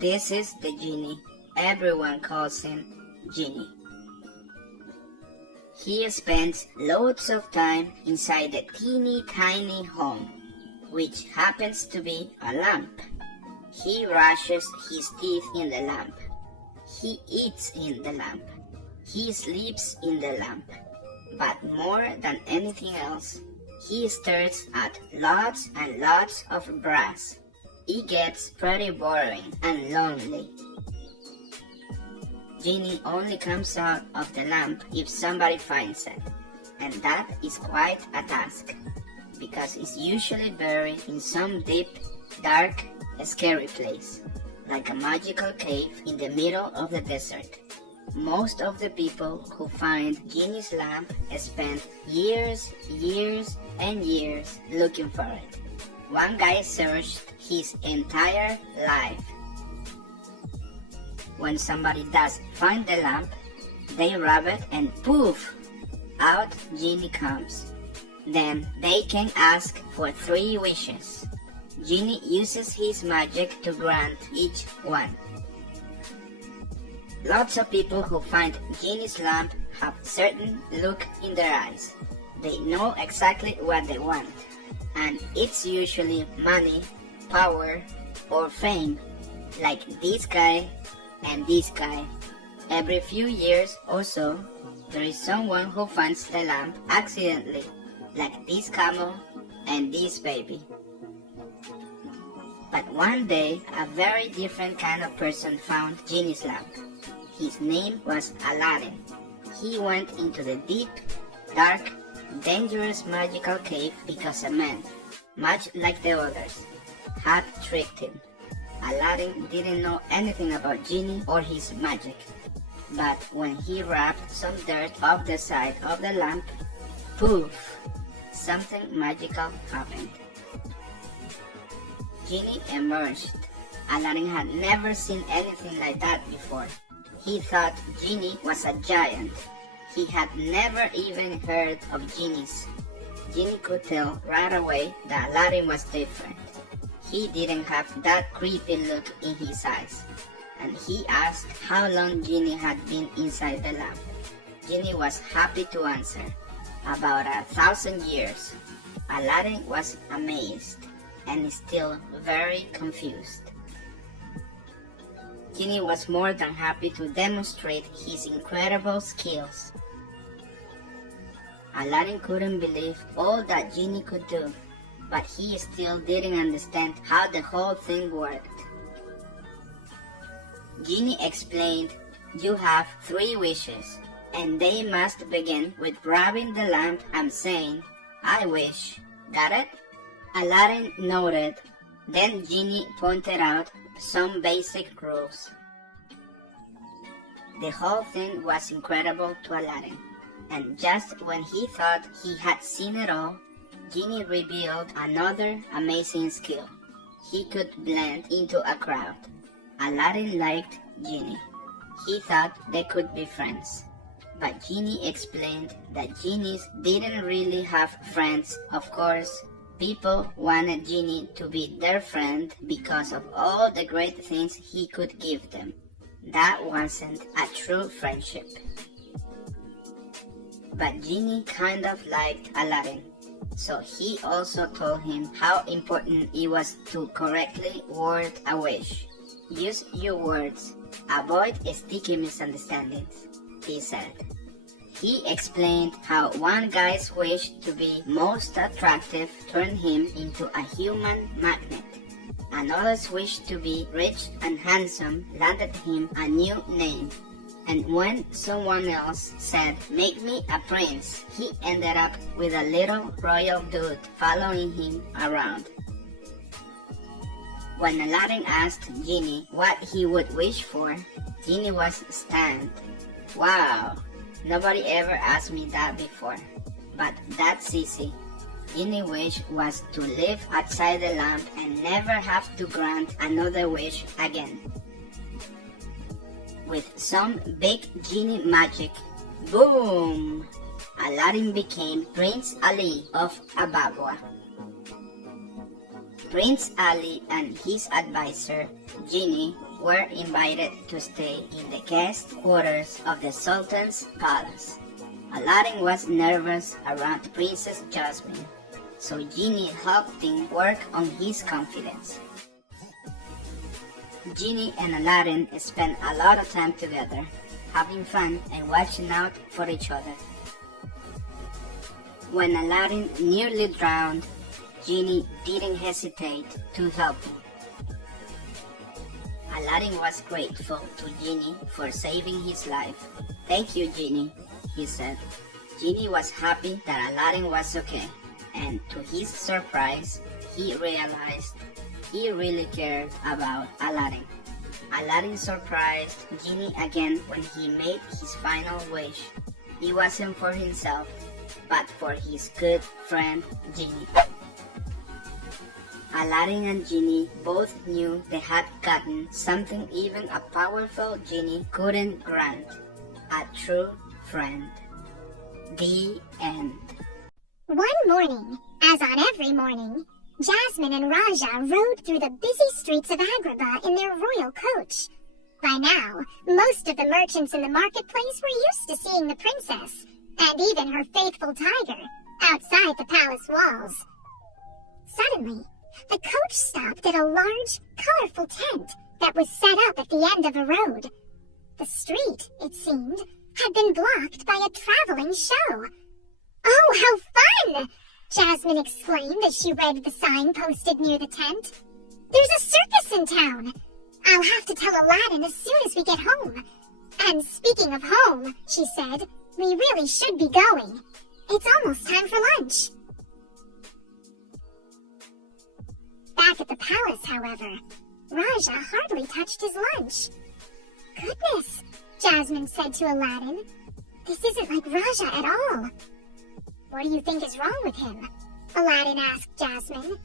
This is the genie. Everyone calls him Genie. He spends loads of time inside the teeny tiny home, which happens to be a lamp. He brushes his teeth in the lamp. He eats in the lamp. He sleeps in the lamp. But more than anything else, he stares at lots and lots of brass. It gets pretty boring and lonely. Genie only comes out of the lamp if somebody finds it, and that is quite a task, because it's usually buried in some deep, dark, scary place, like a magical cave in the middle of the desert. Most of the people who find Genie's lamp spend years and years looking for it. One guy searched his entire life. When somebody does find the lamp, they rub it and poof! Out Genie comes. Then they can ask for 3 wishes. Genie uses his magic to grant each one. Lots of people who find Genie's lamp have certain look in their eyes. They know exactly what they want, and it's usually money, power, or fame, like this guy and this guy. Every few years or so, there is someone who finds the lamp accidentally, like this camel and this baby. But one day, a very different kind of person found Genie's lamp. His name was Aladdin. He went into the deep, dark, dangerous magical cave because a man, much like the others, had tricked him. Aladdin didn't know anything about Genie or his magic, but when he rubbed some dirt off the side of the lamp, poof! Something magical happened. Genie emerged. Aladdin had never seen anything like that before. He thought Genie was a giant. He had never even heard of genies. Genie could tell right away that Aladdin was different. He didn't have that creepy look in his eyes, and he asked how long Genie had been inside the lamp. Genie was happy to answer, about 1,000 years. Aladdin was amazed, and still very confused. Genie was more than happy to demonstrate his incredible skills. Aladdin couldn't believe all that Genie could do, but he still didn't understand how the whole thing worked. Genie explained, "You have 3 wishes, and they must begin with rubbing the lamp and saying, 'I wish.' Got it?" Aladdin nodded. Then Genie pointed out some basic rules. The whole thing was incredible to Aladdin, and just when he thought he had seen it all, Genie revealed another amazing skill. He could blend into a crowd. Aladdin liked Genie. He thought they could be friends. But Genie explained that genies didn't really have friends. Of course, people wanted Genie to be their friend because of all the great things he could give them. That wasn't a true friendship. But Genie kind of liked Aladdin, so he also told him how important it was to correctly word a wish. "Use your words. Avoid sticky misunderstandings," he said. He explained how one guy's wish to be most attractive turned him into a human magnet. Another's wish to be rich and handsome landed him a new name. And when someone else said, "Make me a prince," he ended up with a little royal dude following him around. When Aladdin asked Genie what he would wish for, Genie was stunned. "Wow, nobody ever asked me that before. But that's easy." Genie's wish was to live outside the lamp and never have to grant another wish again. With some big genie magic, boom! Aladdin became Prince Ali of Ababwa. Prince Ali and his advisor, Genie, were invited to stay in the guest quarters of the Sultan's palace. Aladdin was nervous around Princess Jasmine, so Genie helped him work on his confidence. Genie and Aladdin spent a lot of time together, having fun and watching out for each other. When Aladdin nearly drowned, Genie didn't hesitate to help him. Aladdin was grateful to Genie for saving his life. "Thank you, Genie," he said. Genie was happy that Aladdin was okay, and to his surprise, he realized he really cared about Aladdin. Aladdin surprised Genie again when he made his final wish. It wasn't for himself, but for his good friend Genie. Aladdin and Genie both knew they had gotten something even a powerful Genie couldn't grant: a true friend. The end. One morning, as on every morning, Jasmine and Raja rode through the busy streets of Agrabah in their royal coach. By now, most of the merchants in the marketplace were used to seeing the princess, and even her faithful tiger, outside the palace walls. Suddenly, the coach stopped at a large, colorful tent that was set up at the end of a road. The street, it seemed, had been blocked by a traveling show. "Oh, how fun!" Jasmine exclaimed as she read the sign posted near the tent. "There's a circus in town. I'll have to tell Aladdin as soon as we get home. And speaking of home," she said, "we really should be going. It's almost time for lunch." Back at the palace, however, Raja hardly touched his lunch. "Goodness," Jasmine said to Aladdin, "this isn't like Raja at all." "What do you think is wrong with him?" Aladdin asked Jasmine.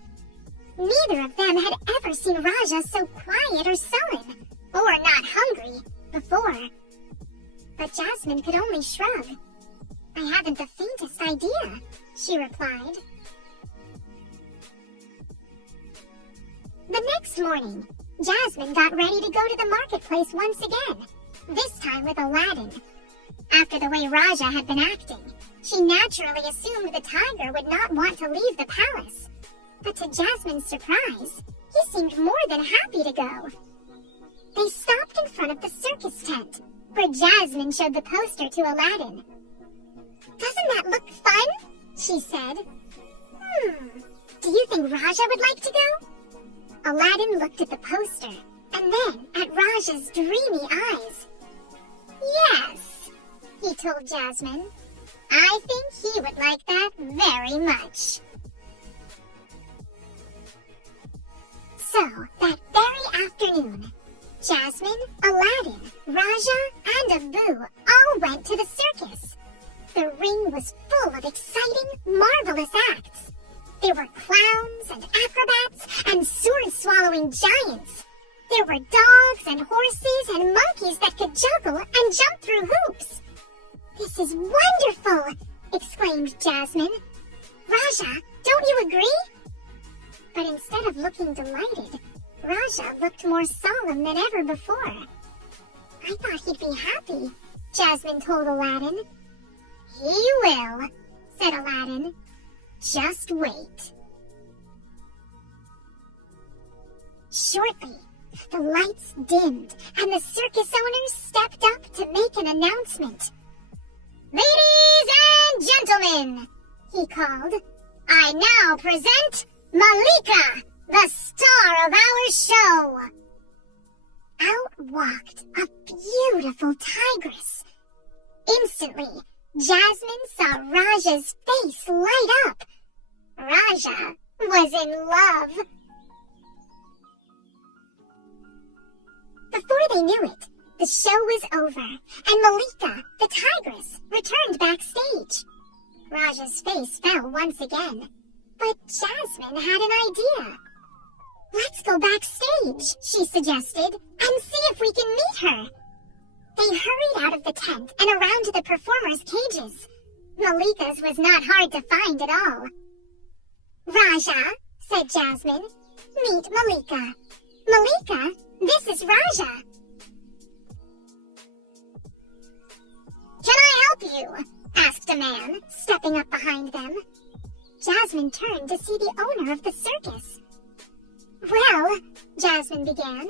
Neither of them had ever seen Raja so quiet or sullen, or not hungry, before. But Jasmine could only shrug. "I haven't the faintest idea," she replied. The next morning, Jasmine got ready to go to the marketplace once again, this time with Aladdin. After the way Raja had been acting, she naturally assumed the tiger would not want to leave the palace. But to Jasmine's surprise, he seemed more than happy to go. They stopped in front of the circus tent, where Jasmine showed the poster to Aladdin. "Doesn't that look fun?" she said. Do you think Raja would like to go?" Aladdin looked at the poster, and then at Raja's dreamy eyes. "Yes," he told Jasmine. "I think he would like that very much." So, that very afternoon, Jasmine, Aladdin, Raja, and Abu all went to the circus. The ring was full of exciting, marvelous acts. There were clowns and acrobats and sword-swallowing giants. There were dogs and horses and monkeys that could juggle and jump through hoops. "This is wonderful!" exclaimed Jasmine. "Raja, don't you agree?" But instead of looking delighted, Raja looked more solemn than ever before. "I thought he'd be happy," Jasmine told Aladdin. "He will," said Aladdin. "Just wait." Shortly, the lights dimmed and the circus owners stepped up to make an announcement. "Ladies and gentlemen," he called, "I now present Malika, the star of our show." Out walked a beautiful tigress. Instantly, Jasmine saw Raja's face light up. Raja was in love. Before they knew it, the show was over, and Malika, the tigress, returned backstage. Raja's face fell once again, but Jasmine had an idea. "Let's go backstage," she suggested, "and see if we can meet her." They hurried out of the tent and around to the performers' cages. Malika's was not hard to find at all. "Raja," said Jasmine, Meet Malika. Malika, this is Raja. Can I help you? Asked a man, stepping up behind them. Jasmine turned to see the owner of the circus. Well, Jasmine began,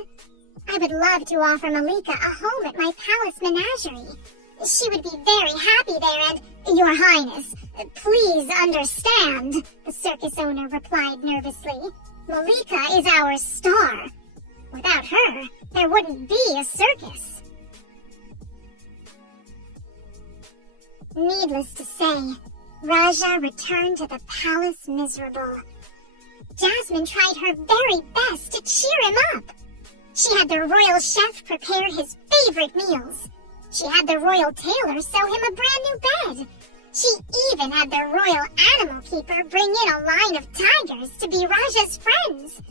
I would love to offer Malika a home at my palace menagerie. She would be very happy there and, Your Highness, please understand, the circus owner replied nervously. Malika is our star. Without her, there wouldn't be a circus. Needless to say, Raja returned to the palace miserable. Jasmine tried her very best to cheer him up. She had the royal chef prepare his favorite meals. She had the royal tailor sew him a brand new bed. She even had the royal animal keeper bring in a line of tigers to be Raja's friends.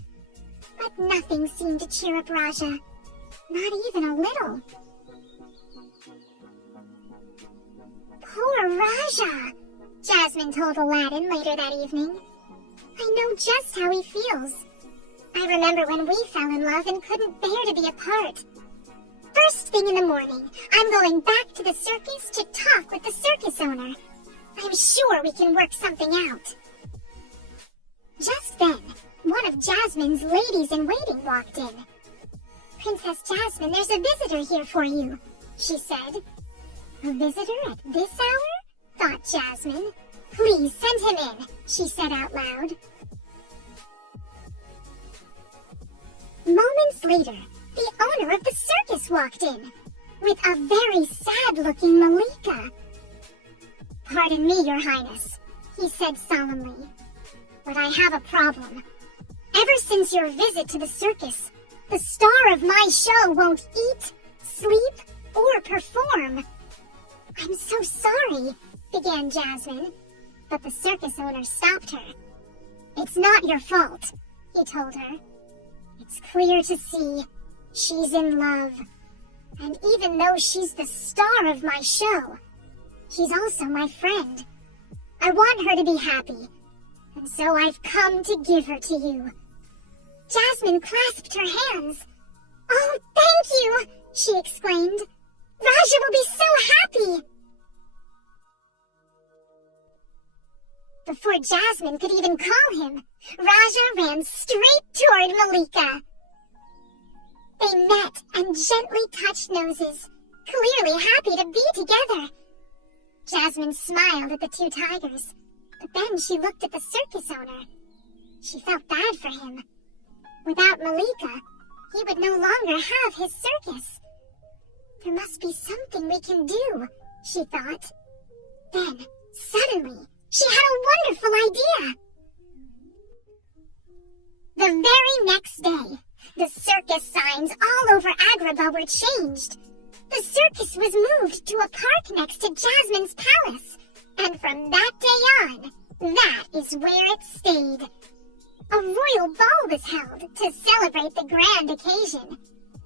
But nothing seemed to cheer up Raja. Not even a little. Poor Raja, Jasmine told Aladdin later that evening. I know just how he feels. I remember when we fell in love and couldn't bear to be apart. First thing in the morning, I'm going back to the circus to talk with the circus owner. I'm sure we can work something out. Just then, one of Jasmine's ladies-in-waiting walked in. Princess Jasmine, there's a visitor here for you, she said. A visitor at this hour? Thought Jasmine. Please send him in, she said out loud. Moments later, the owner of the circus walked in, with a very sad-looking Malika. Pardon me, Your Highness, he said solemnly, but I have a problem. Ever since your visit to the circus, the star of my show won't eat, sleep, or perform. I'm so sorry, began Jasmine, but the circus owner stopped her. It's not your fault, he told her. It's clear to see she's in love. And even though she's the star of my show, she's also my friend. I want her to be happy, and so I've come to give her to you. Jasmine clasped her hands. Oh, thank you, she exclaimed. Raja will be so happy. Before Jasmine could even call him, Raja ran straight toward Malika. They met and gently touched noses, clearly happy to be together. Jasmine smiled at the two tigers, but then she looked at the circus owner. She felt bad for him. Without Malika, he would no longer have his circus. There must be something we can do, she thought. Then, suddenly, she had a wonderful idea. The very next day, the circus signs all over Agrabah were changed. The circus was moved to a park next to Jasmine's palace, and from that day on, that is where it stayed. A royal ball was held to celebrate the grand occasion,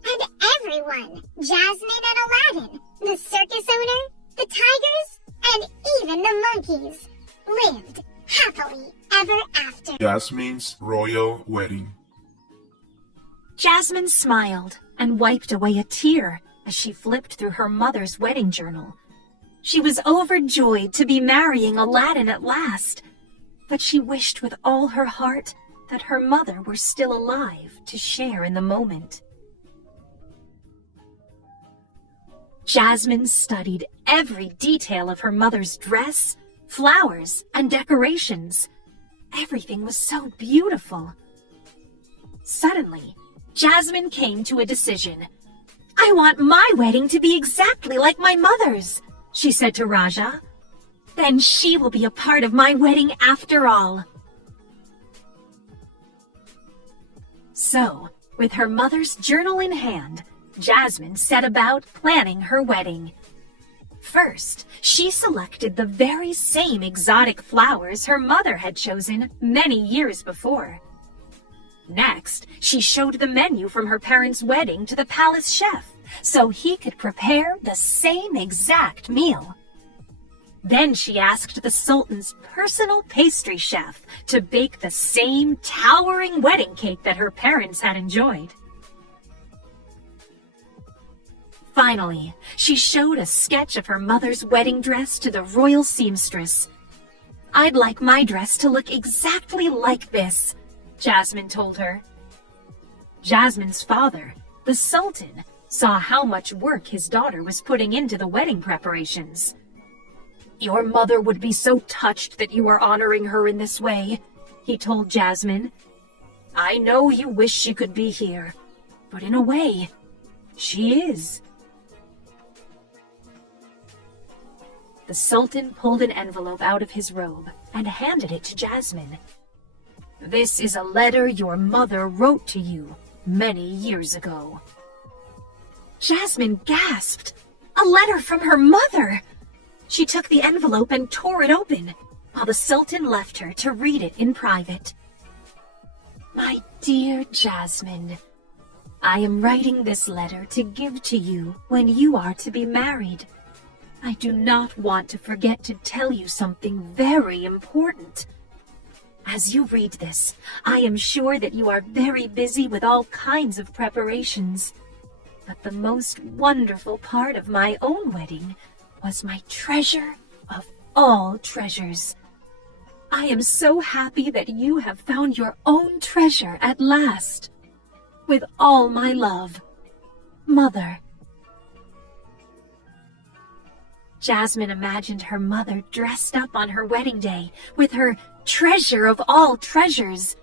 and everyone, Jasmine and Aladdin, the circus owner, the tigers, and even the monkeys, lived happily ever after. Jasmine's royal wedding. Jasmine smiled and wiped away a tear as she flipped through her mother's wedding journal. She was overjoyed to be marrying Aladdin at last, but she wished with all her heart that her mother were still alive to share in the moment. Jasmine studied every detail of her mother's dress, flowers, and decorations. Everything was so beautiful. Suddenly, Jasmine came to a decision. I want my wedding to be exactly like my mother's, she said to Raja. Then she will be a part of my wedding after all. So, with her mother's journal in hand, Jasmine set about planning her wedding. First, she selected the very same exotic flowers her mother had chosen many years before. Next, she showed the menu from her parents' wedding to the palace chef, so he could prepare the same exact meal. Then she asked the Sultan's personal pastry chef to bake the same towering wedding cake that her parents had enjoyed. Finally, she showed a sketch of her mother's wedding dress to the royal seamstress. "I'd like my dress to look exactly like this," Jasmine told her. Jasmine's father, the Sultan, saw how much work his daughter was putting into the wedding preparations. "Your mother would be so touched that you are honoring her in this way," he told Jasmine. "I know you wish she could be here, but in a way, she is." The Sultan pulled an envelope out of his robe and handed it to Jasmine. "This is a letter your mother wrote to you many years ago." Jasmine gasped. A letter from her mother! She took the envelope and tore it open, while the Sultan left her to read it in private. "My dear Jasmine, I am writing this letter to give to you when you are to be married. I do not want to forget to tell you something very important. As you read this, I am sure that you are very busy with all kinds of preparations. But the most wonderful part of my own wedding was my treasure of all treasures. I am so happy that you have found your own treasure at last. With all my love, Mother." Jasmine imagined her mother dressed up on her wedding day with her treasure of all treasures.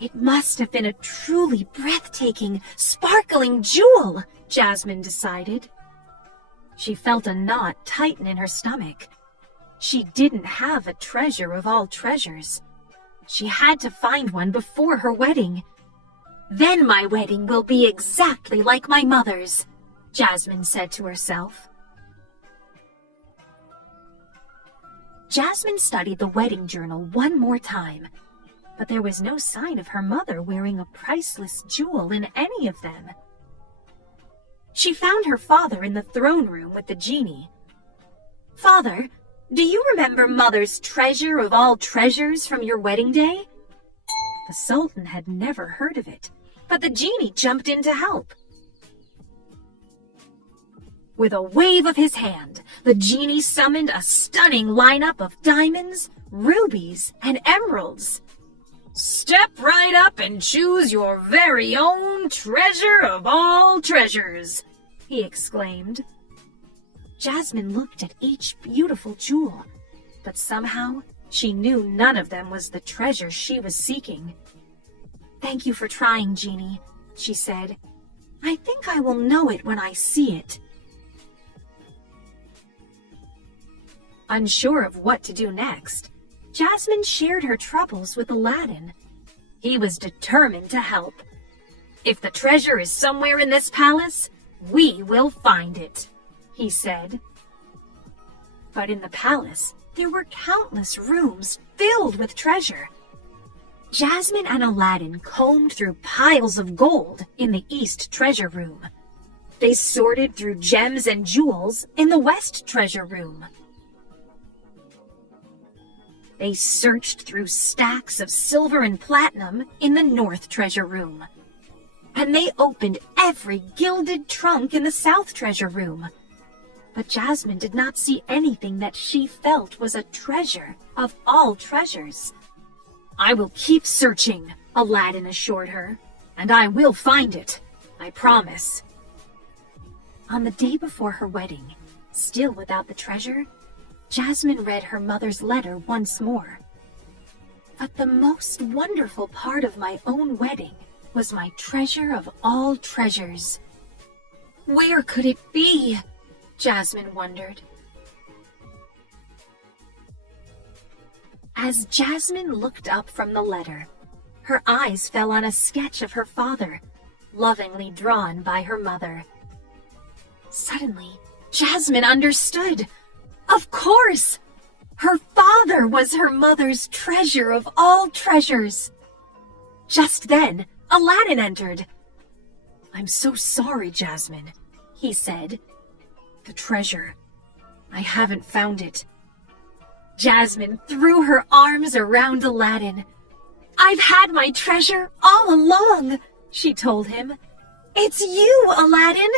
It must have been a truly breathtaking, sparkling jewel, Jasmine decided. She felt a knot tighten in her stomach. She didn't have a treasure of all treasures. She had to find one before her wedding. "Then my wedding will be exactly like my mother's," Jasmine said to herself. Jasmine studied the wedding journal one more time, but there was no sign of her mother wearing a priceless jewel in any of them. She found her father in the throne room with the genie. "Father, do you remember Mother's treasure of all treasures from your wedding day?" The Sultan had never heard of it, but the genie jumped in to help. With a wave of his hand, the genie summoned a stunning lineup of diamonds, rubies, and emeralds. "Step right up and choose your very own treasure of all treasures," he exclaimed. Jasmine looked at each beautiful jewel, but somehow she knew none of them was the treasure she was seeking. "Thank you for trying, Genie," she said. "I think I will know it when I see it." Unsure of what to do next, Jasmine shared her troubles with Aladdin. He was determined to help. "If the treasure is somewhere in this palace, we will find it," he said. But in the palace, there were countless rooms filled with treasure. Jasmine and Aladdin combed through piles of gold in the East Treasure Room. They sorted through gems and jewels in the West Treasure Room. They searched through stacks of silver and platinum in the North Treasure Room. And they opened every gilded trunk in the South Treasure Room. But Jasmine did not see anything that she felt was a treasure of all treasures. "I will keep searching," Aladdin assured her, "and I will find it, I promise." On the day before her wedding, still without the treasure, Jasmine read her mother's letter once more. "But the most wonderful part of my own wedding was my treasure of all treasures." Where could it be? Jasmine wondered. As Jasmine looked up from the letter, her eyes fell on a sketch of her father, lovingly drawn by her mother. Suddenly, Jasmine understood. Of course! Her father was her mother's treasure of all treasures. Just then, Aladdin entered. "I'm so sorry, Jasmine," he said. "The treasure. I haven't found it, Jasmine threw her arms around Aladdin. "I've had my treasure all along," she told him. "It's you, Aladdin!"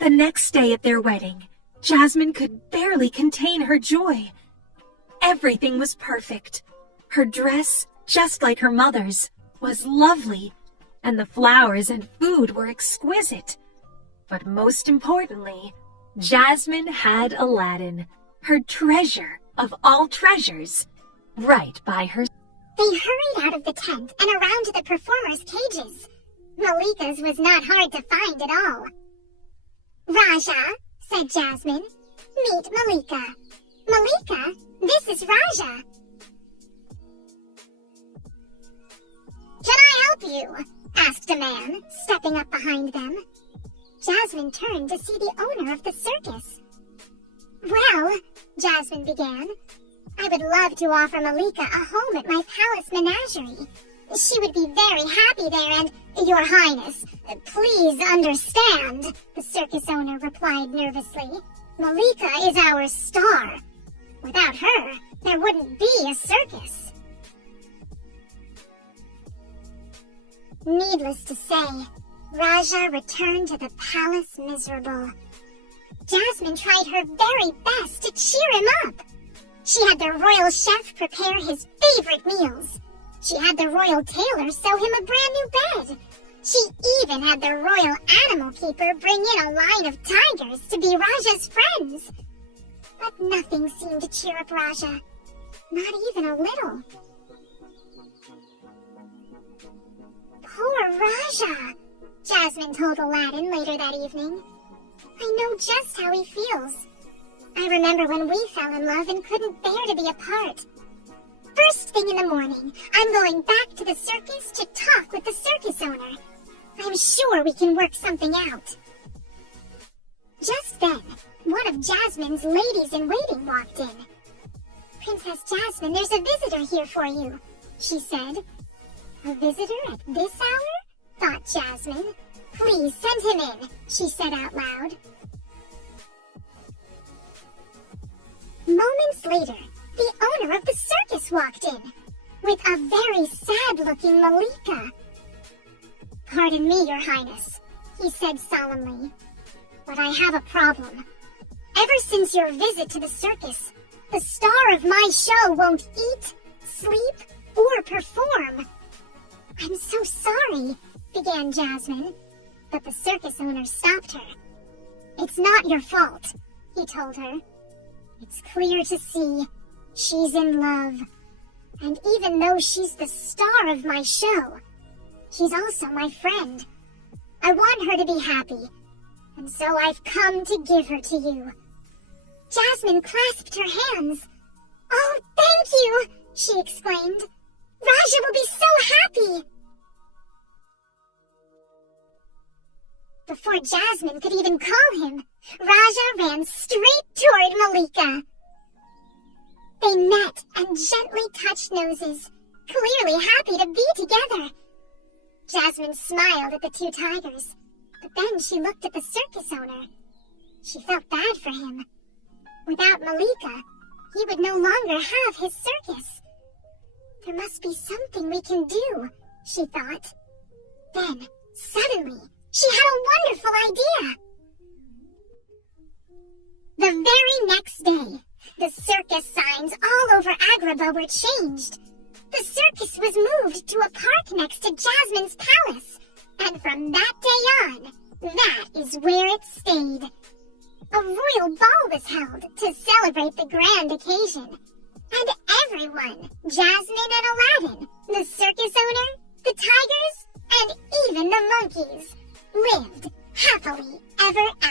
The next day at their wedding, Jasmine could barely contain her joy. Everything was perfect. Her dress, just like her mother's, was lovely, and the flowers and food were exquisite. But most importantly, Jasmine had Aladdin, her treasure of all treasures, right by her. They hurried out of the tent and around to the performers' cages. Malika's was not hard to find at all. "Raja," said Jasmine. "Meet Malika. Malika, this is Raja." "Can I help you?" asked a man, stepping up behind them. Jasmine turned to see the owner of the circus. "Well," Jasmine began, "I would love to offer Malika a home at my palace menagerie. She would be very happy there and, Your Highness, please understand," the circus owner replied nervously. "Malika is our star. Without her, there wouldn't be a circus." Needless to say, Raja returned to the palace miserable. Jasmine tried her very best to cheer him up. She had the royal chef prepare his favorite meals. She had the royal tailor sew him a brand new bed. She even had the royal animal keeper bring in a line of tigers to be Raja's friends. But nothing seemed to cheer up Raja. Not even a little. "Poor Raja," Jasmine told Aladdin later that evening. "I know just how he feels. I remember when we fell in love and couldn't bear to be apart. First thing in the morning, I'm going back to the circus to talk with the circus owner. I'm sure we can work something out." Just then, one of Jasmine's ladies-in-waiting walked in. "Princess Jasmine, there's a visitor here for you," she said. "A visitor at this hour?" thought Jasmine. "Please send him in," she said out loud. Moments later, the owner of the circus walked in, with a very sad-looking Malika. "Pardon me, Your Highness," he said solemnly, "but I have a problem. Ever since your visit to the circus, the star of my show won't eat, sleep, or perform." "I'm so sorry," began Jasmine, but the circus owner stopped her. "It's not your fault," he told her. "It's clear to see she's in love. And even though she's the star of my show, she's also my friend. I want her to be happy, and so I've come to give her to you." Jasmine clasped her hands. "Oh, thank you!" she exclaimed. "Raja will be so happy!" Before Jasmine could even call him, Raja ran straight toward Malika. They met and gently touched noses, clearly happy to be together. Jasmine smiled at the two tigers, but then she looked at the circus owner. She felt bad for him. Without Malika, he would no longer have his circus. There must be something we can do, she thought. Then, suddenly, she had a wonderful idea. The very next day, the circus signs all over Agrabah were changed. The circus was moved to a park next to Jasmine's palace, and from that day on, that is where it stayed. A royal ball was held to celebrate the grand occasion, and everyone, Jasmine and Aladdin, the circus owner, the tigers, and even the monkeys, lived happily ever after.